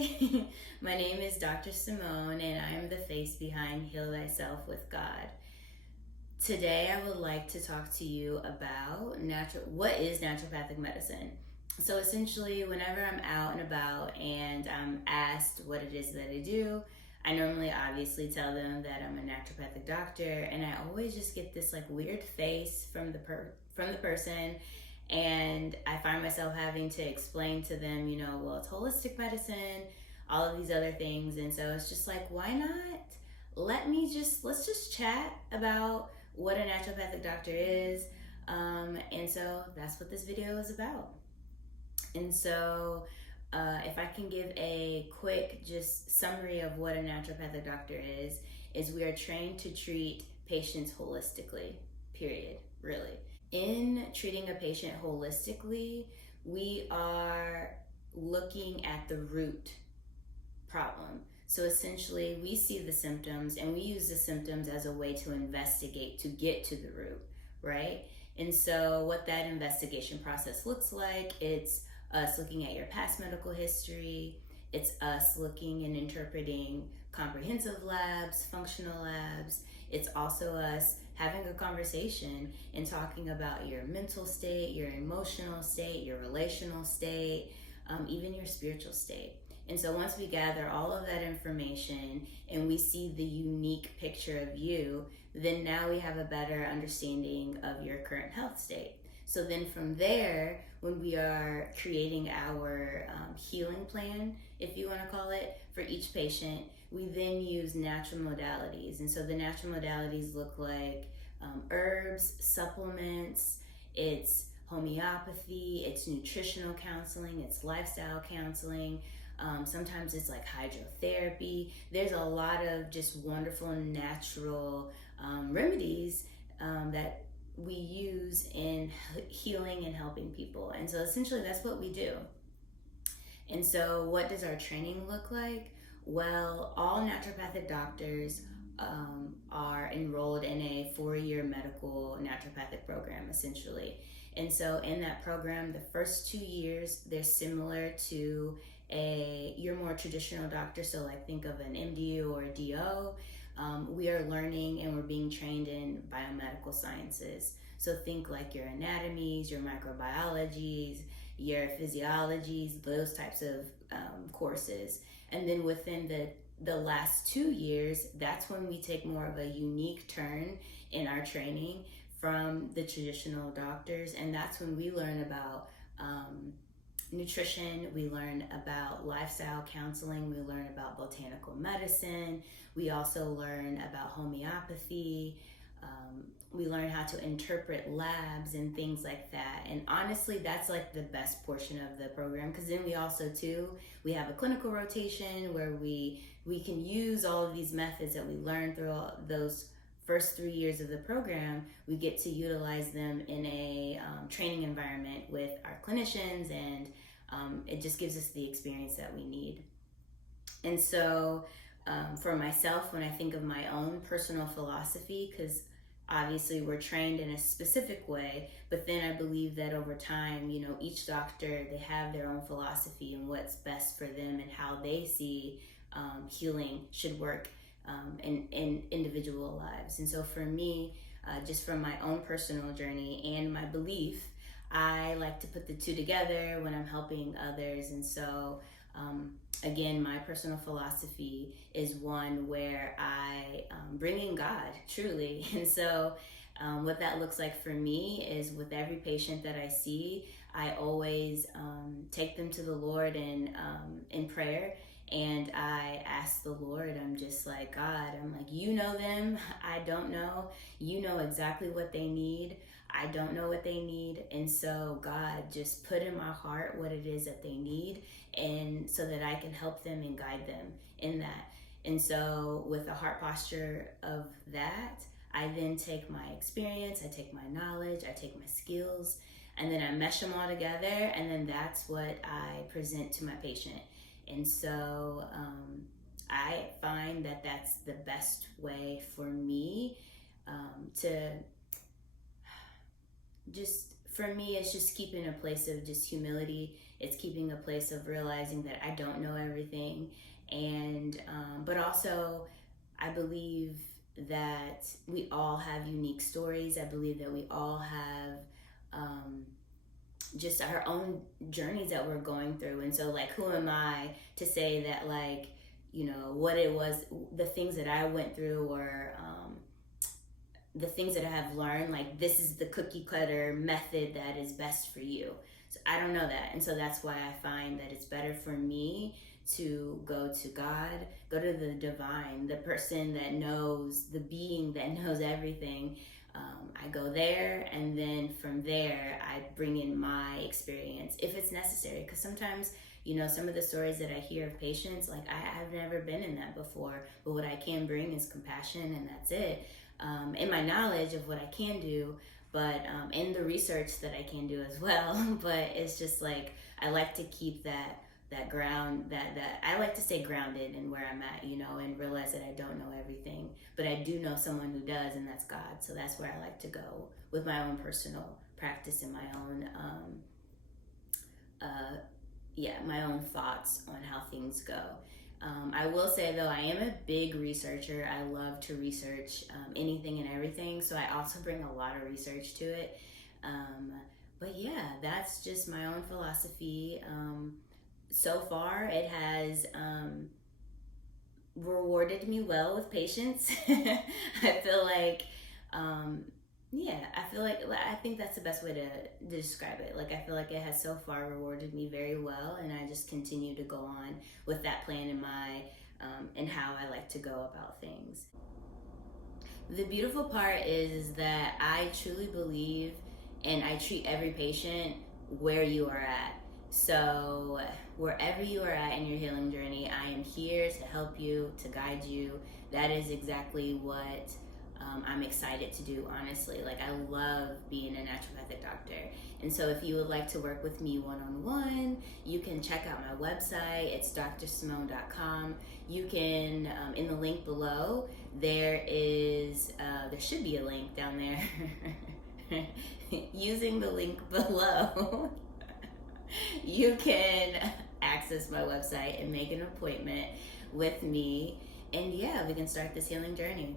Hi, my name is Dr. Simone, and I am the face behind Heal Thyself with God. Today, I would like to talk to you about what is naturopathic medicine. So, essentially, whenever I'm out and about and I'm asked what it is that I do, I normally obviously tell them that I'm a naturopathic doctor, and I always just get this like weird face from the person, and I find myself having to explain to them, well, it's holistic medicine, all of these other things. And so it's just like, why not let's just chat about what a naturopathic doctor is. And so that's what this video is about. And so if I can give a quick just summary of what a naturopathic doctor is we are trained to treat patients holistically, period, really. In treating a patient holistically, we are looking at the root problem. So essentially, we see the symptoms and we use the symptoms as a way to investigate to get to the root, right? And so what that investigation process looks like, it's us looking at your past medical history, it's us looking and interpreting comprehensive labs, functional labs. It's also us having a conversation and talking about your mental state, your emotional state, your relational state, even your spiritual state. And so once we gather all of that information and we see the unique picture of you, then now we have a better understanding of your current health state. So then from there, when we are creating our healing plan, if you want to call it, for each patient, we then use natural modalities. And so the natural modalities look like herbs, supplements, it's homeopathy, it's nutritional counseling, it's lifestyle counseling. Sometimes it's like hydrotherapy. There's a lot of just wonderful natural remedies that we use in healing and helping people. And so essentially that's what we do. And so what does our training look like? Well, all naturopathic doctors are enrolled in a 4-year medical naturopathic program, essentially. And so in that program, the first 2 years, they're similar to your more traditional doctor. So like think of an MD or a DO. We are learning and we're being trained in biomedical sciences. So think like your anatomies, your microbiologies, your physiologies, those types of courses. And then within the last 2 years, that's when we take more of a unique turn in our training from the traditional doctors. And that's when we learn about nutrition, we learn about lifestyle counseling, we learn about botanical medicine, we also learn about homeopathy, we learn how to interpret labs and things like that. And honestly, that's like the best portion of the program, because then we also too, we have a clinical rotation where we can use all of these methods that we learned through those first 3 years of the program. We get to utilize them in a training environment with our clinicians, and it just gives us the experience that we need. And so for myself, when I think of my own personal philosophy, because obviously we're trained in a specific way, but then I believe that over time, each doctor, they have their own philosophy and what's best for them and how they see healing should work in individual lives. And so for me, just from my own personal journey and my belief, I like to put the two together when I'm helping others. And so again, my personal philosophy is one where I bring in God, truly. And so what that looks like for me is with every patient that I see, I always take them to the Lord in prayer. And I ask the Lord, I'm just like, God, I'm like, you know them, I don't know. You know exactly what they need. I don't know what they need. And so God, just put in my heart what it is that they need, and so that I can help them and guide them in that. And so with a heart posture of that, I then take my experience, I take my knowledge, I take my skills, and then I mesh them all together. And then that's what I present to my patient. And so I find that that's the best way for me to just for me, it's just keeping a place of just humility. It's keeping a place of realizing that I don't know everything. And, but also, I believe that we all have unique stories. I believe that we all have just our own journeys that we're going through. And so, like, who am I to say that, like, you know, what it was, the things that I went through, or the things that I have learned, like, this is the cookie cutter method that is best for you. So I don't know that. And so that's why I find that it's better for me to go to God, go to the divine, the person that knows, the being that knows everything. I go there, and then from there, I bring in my experience if it's necessary. Because sometimes, you know, some of the stories that I hear of patients, like, I've never been in that before, but what I can bring is compassion, and that's it. And my knowledge of what I can do, but and the research that I can do as well. But it's just like, I like to keep that ground, that I like to stay grounded in where I'm at, you know, and realize that I don't know everything, but I do know someone who does, and that's God. So that's where I like to go with my own personal practice and my own my own thoughts on how things go. I will say, though, I am a big researcher. I love to research anything and everything, so I also bring a lot of research to it. But yeah, that's just my own philosophy. So far, it has rewarded me well with patients. I feel like, I think that's the best way to describe it. Like, I feel like it has so far rewarded me very well, and I just continue to go on with that plan in my, and how I like to go about things. The beautiful part is that I truly believe, and I treat every patient where you are at. So wherever you are at in your healing journey, I am here to help you, to guide you. That is exactly what I'm excited to do, honestly. Like, I love being a naturopathic doctor. And so if you would like to work with me one-on-one, you can check out my website. It's drsimone.com. You can, in the link below, there should be a link down there. Using the link below, you can access my website and make an appointment with me. And yeah, we can start this healing journey.